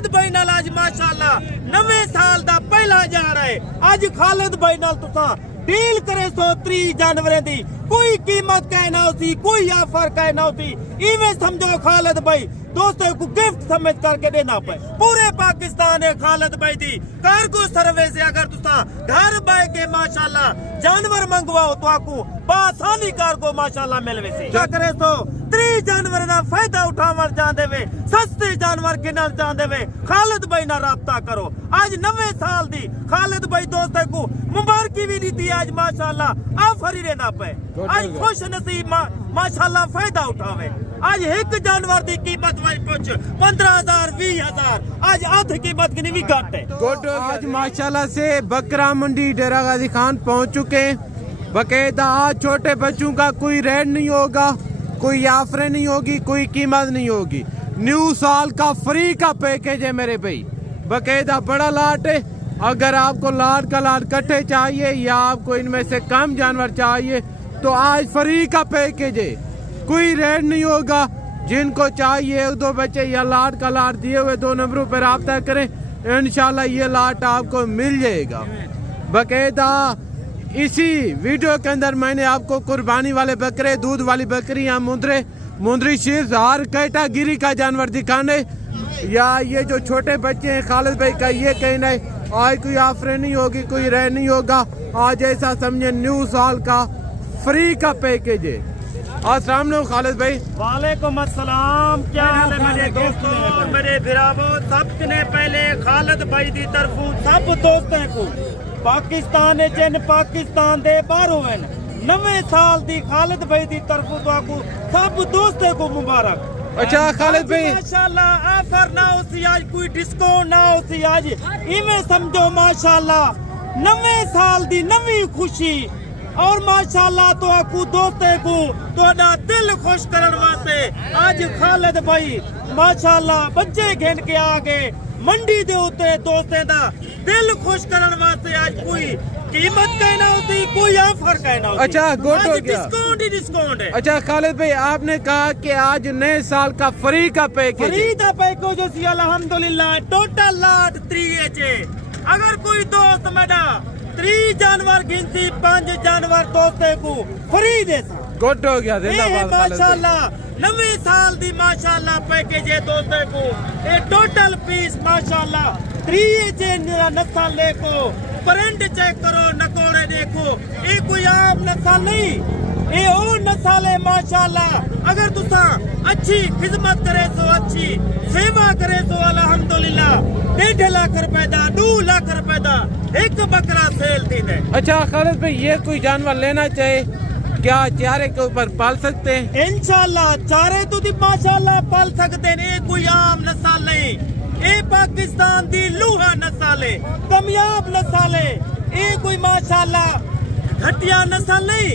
खालिद भाई नाल आज माशाल्लाह नवे साल दा पहला जा रहा है। आज खालिद भाई नाल तुसा डील करे सो 30 जनवरी दी कोई कीमत कहना होती, कोई ऑफर कहना होती, इवें समझो खालिद भाई दोस्तों को गिफ्ट समझ करके देना पे। पूरे पाकिस्तान है खालिद भाई दी कार्गो सर्विस है। अगर तुसा घर बह के माशाल्लाह जानवर मंगवाओ तो आपको बासानी कार्गो माशाल्लाह मिलवे सी। क्या करे तो 30 जनवरी ना फायदा उठावन चाहते वे, सस्ते जानवर गिनन चाहते वे, खालिद भाई ना राब्ता करो। आज नवे साल दी खालिद भाई दोस्तों को मुबारकी भी दी थी। आज माशाल्लाह ऑफर ही देना पे। आज खुश नसीब माशाल्लाह फायदा उठावे। आज एक जानवर की कीमत पहुंच 15,000 20,000 आज आधी कीमत की भी घट है। आज माशाल्लाह से बकरा मंडी डेरा गाजी खान पहुंच चुके हैं। बकायदा आज छोटे बच्चों का कोई रेट नहीं होगा, कोई ऑफर नहीं होगी, कोई कीमत नहीं होगी। न्यू साल का फ्री का पैकेज है मेरे भाई। बकायदा बड़ा लाट है। अगर आपको लाट का लाट कट्टे चाहिए या आपको इनमें से कम जानवर चाहिए तो आज फ्री का पैकेज है, कोई रेट नहीं होगा। जिनको चाहिए 2 बच्चे या लाट का लाट दिए हुए 2 नंबरों पर रब्ता करें, इंशाल्लाह ये लाट आपको मिल जाएगा। बकायदा इसी वीडियो के अंदर मैंने आपको कुर्बानी वाले बकरे, दूध वाली बकरियां, मुंदरी शीर्ष हर कैटेगरी का जानवर दिखाने। या ये जो छोटे बच्चे हैं खालिद भाई का ये कहना है आज कोई ऑफर नहीं होगी, कोई रेट नहीं होगा। आज ऐसा समझे न्यू साल का फ्री का पैकेज है। अस्सलाम वालेकुम खालिद भाई। वालेकुम अस्सलाम। क्या हाल है मेरे दोस्तों और मेरे भिरावो। सबने पहले खालिद भाई की तरफों सब दोस्तों को पाकिस्तान जिन पाकिस्तान दे बाहरों नवे साल दी खालिद भाई की तरफों तो सब दोस्तों को मुबारक। अच्छा खालिद भाई माशाल्लाह ऑफर ना होसी, आज कोई डिस्काउंट ना होसी। आज इवें समझो माशाल्लाह नवे साल दी नवी खुशी और माशाल्लाह तो आपको दोस्ते को तो दिल खुश करने वास्ते आज खालिद भाई माशाल्लाह बच्चे घेन के आ गए मंडी दे उते दोस्ते दा दिल खुश करने वास्ते। आज कोई कीमत कहना होती, कोई ऑफर कहना होती। अच्छा गोट हो गया, डिस्काउंट ही डिस्काउंट है। अच्छा खालिद भाई आपने कहा कि आज नए साल का फ्री का पैकेज, फ्री का पैकेज जो अल्हम्दुलिल्लाह टोटल लाट 3 है। अगर कोई दोस्त मेरा 3 जानवर गिनती 5 जानवर दोस्ते को फ्री दे गुड हो गया। माशाल्लाह नवे साल दी माशाल्लाह पैकेज है दोस्ते को। ये टोटल पीस माशाल्लाह 3 नस्ल देखो, प्रिंट चेक करो, नकोड़े देखो। ये कोई आम नस्ल नहीं, ये वो नस्ल है माशाल्लाह। अगर तुसा अच्छी खिदमत करे तो अच्छी सेवा करे तो अल्हम्दुलिल्लाह 1.5 लाख रुपए दा 2 लाख रुपए दा एक बकरा सेल थी दे। अच्छा खालिद भाई ये कोई जानवर लेना चाहे क्या चारे के ऊपर पाल सकते हैं? इंशाल्लाह चारे तो दी माशाल्लाह पाल सकते हैं। कोई आम नस्ल नहीं, ये पाकिस्तान दी लूहा नस्ल है, कामयाब नस्ल है। ये कोई माशाल्लाह घटिया नस्ल नहीं,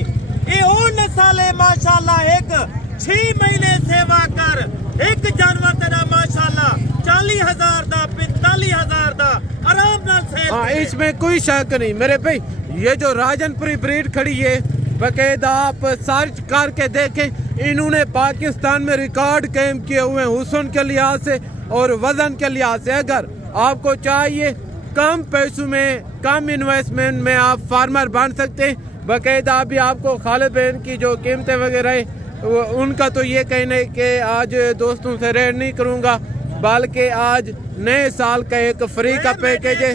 ये वो नस्ल है माशाल्लाह। एक 6 महीने सेवा कर एक जानवर तेरा माशाल्लाह 40,000 दा 45,000 दा आराम नाल सेल। हाँ इसमें कोई शक नहीं मेरे भाई। ये जो राजनपुरी ब्रीड खड़ी है बकायदा आप सर्च करके देखें, इन्होंने पाकिस्तान में रिकॉर्ड कायम किए हुए हैं हुस्न के लिहाज से और वजन के लिहाज से। अगर आपको चाहिए कम पैसों में कम इन्वेस्टमेंट में आप फार्मर बन सकते हैं। बकायदा अभी आपको खालिद बहन की जो कीमतें वगैरह है उनका तो ये कहना है कि आज दोस्तों से रेट नहीं करूँगा, बल्कि आज नए साल का एक फ्री का पैकेज है।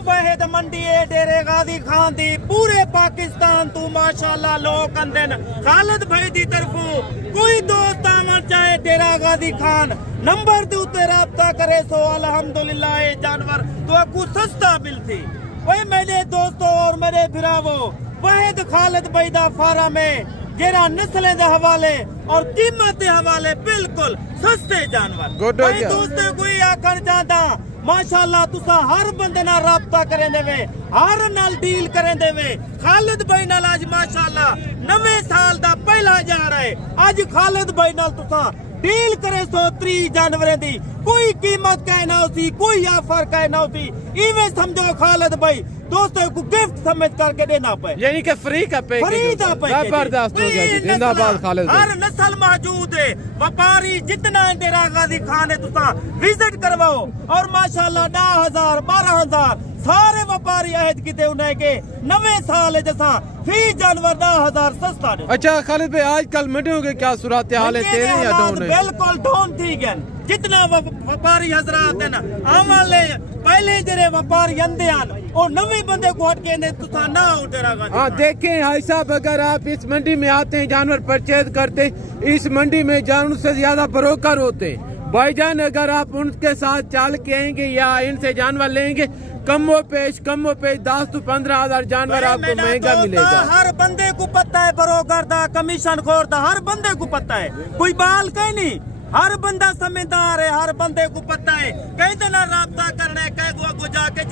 वहीद मंडी है डेरे गाजी खान दी पूरे पाकिस्तान तू माशाल्लाह लोग अंदर खालिद भाई दी तरफों कोई दोस्त आमन चाहे डेरा गाजी खान नंबर दे उते राब्ता करे सो अल्हम्दुलिल्लाह ये जानवर तो आपको सस्ता मिलती। वही मेरे दोस्तों और मेरे भिरावो वहीद खालिद भाई दा फार्म में जेरा नस्लें दे हवाले और कीमत दे हवाले बिल्कुल सस्ते जानवर। भाई दोस्तों कोई आखर चाहता माशाल्लाह तुसा हर बंदे नाल राब्ता करें देवे, हर नाल डील करें देवे। खालिद भाई नाल आज माशाल्लाह नवे साल दा पहला जा रहा है। आज खालिद भाई नाल तुसा डील करे सो 30 जानवरें दी कोई कीमत कहना उसी कोई ऑफर कहना उसी इवे समझो खालिद भाई दोस्तों को गिफ्ट समझ करके देना पे यानी कि फ्री का पैकेज फ्री का पैकेज जबरदस्त हो गया जी जिंदाबाद खालिद भाई हर नस्ल मौजूद है व्यापारी जितना इंदिरा गांधी खान है तुसा विजिट करवाओ और माशाल्लाह 10,000 12,000 सारे व्यापारी अहद किते उन्हें के नवे साल है जैसा फी जानवर 10,000 सस्ता दे अच्छा खालिद भाई आजकल मंडियों के क्या सूरत हाल है तेज या डाउन है बिल्कुल डाउन थी गए जितना व्यापारी हजरात है ना आवाले पहले जरे व्यापारी अंदे आन और नवे बंदे को हट के ने तुसा ना उठेरा हाँ देखें भाई साहब अगर आप इस मंडी में आते हैं जानवर परचेज करते हैं इस मंडी में जानवर से ज्यादा ब्रोकर होते हैं भाईजान अगर आप उनके साथ चाल के आएंगे या इनसे जानवर लेंगे कमो पेश 10 to 15,000 जानवर आपको महंगा मिलेगा हर बंदे को पता है बरोकर दा कमीशन खोर दा हर बंदे को पता है कोई बाल कहीं नहीं हर बंदा समझदार है हर बंदे को पता है कहीं तो ना राब्ता करना है कहीं को जाके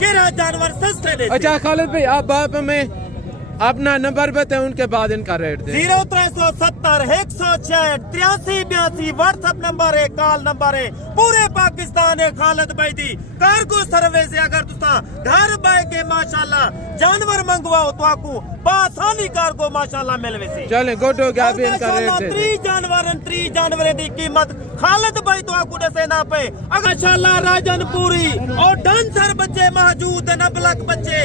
केरा जानवर सस्ते दे अच्छा खालिद भाई आप हमें अपना नंबर बताएं उनके बाद इनका रेट दें 0370 166 83 82 व्हाट्सएप नंबर है कॉल नंबर है पूरे पाकिस्तान है खालिद भाई दी कार्गो सर्विस है अगर तुसा घर बैठ के माशाल्लाह जानवर मंगवाओ तो आपको बासानी कार्गो माशाल्लाह मिलवे सी चलें गुड हो गया अभी इनका रेट 3 जानवर दी कीमत खालिद भाई तो आपको दसे ना पे अगर माशाल्लाह राजनपुरी और डांसर बच्चे मौजूद है नबलक बच्चे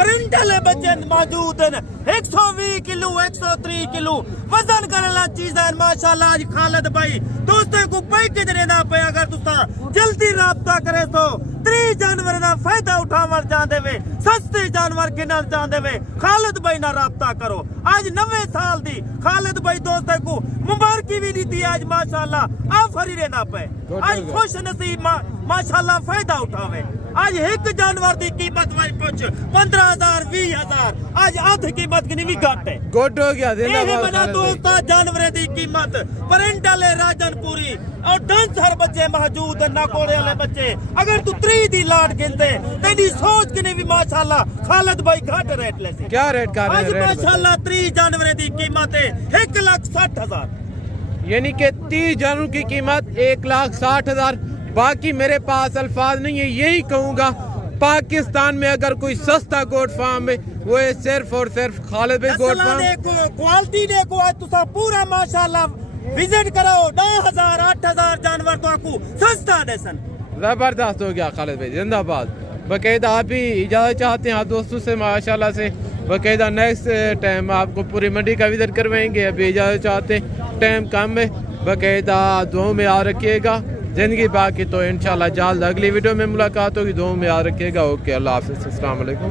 प्रिंटल बच्चे मौजूद हैं 120 किलो 103 किलो वजन करने चीज है माशाल्लाह आज खालिद भाई दोस्तों को पैकेज देना पे अगर तुसा जल्दी राब्ता करे तो 3 जानवर ना फायदा उठावर चाहते वे सस्ते जानवर गिनना चाहते वे खालिद भाई ना राब्ता करो आज नवे साल दी खालिद भाई दोस्तों को मुबारकी भी दी थी आज माशाल्लाह ऑफर ही देना पे आज खुश नसीब माशाल्लाह फायदा उठावे आज एक जानवर की कीमत वही पहुंच 15,000 20,000 आज आधी कीमत की नहीं घट है गुड हो गया बना दोस्तों जानवर की कीमत पेरेंटल राजनपुरी और डांसर बच्चे मौजूद है नाकोड़े वाले बच्चे अगर तू 3 दी लाट गिनते तेरी सोच के भी माशाल्लाह खालिद भाई घट रेट ले क्या रेट कर रहे हैं माशाल्लाह 3 जानवर की कीमत है 1,60,000 यानी कि 30 जानवर की कीमत 1,60,000 बाकी मेरे पास अल्फाज नहीं है यही कहूँगा पाकिस्तान में अगर कोई सस्ता गोट फार्म है वो है सिर्फ और सिर्फ खालिद भाई गोट फार्म देखो क्वालिटी देखो आज तुसा पूरा माशाल्लाह विजिट करो 10,000 8,000 जानवर तो आपको सस्ता देसन जबरदस्त हो गया खालिद भाई जिंदाबाद बाकायदा आप भी इजाज़त चाहते हैं आप दोस्तों से माशाल्लाह से बाकायदा नेक्स्ट टाइम आपको पूरी मंडी का विजिट करवाएंगे अभी इजाज़त चाहते हैं टाइम कम है बाकायदा दुआओं में याद रखिएगा जिंदगी बाकी तो इंशाल्लाह जल्द अगली वीडियो में मुलाकात होगी दुआओं में याद रखिएगा ओके अल्लाह हाफिज़ अस्सलाम वालेकुम।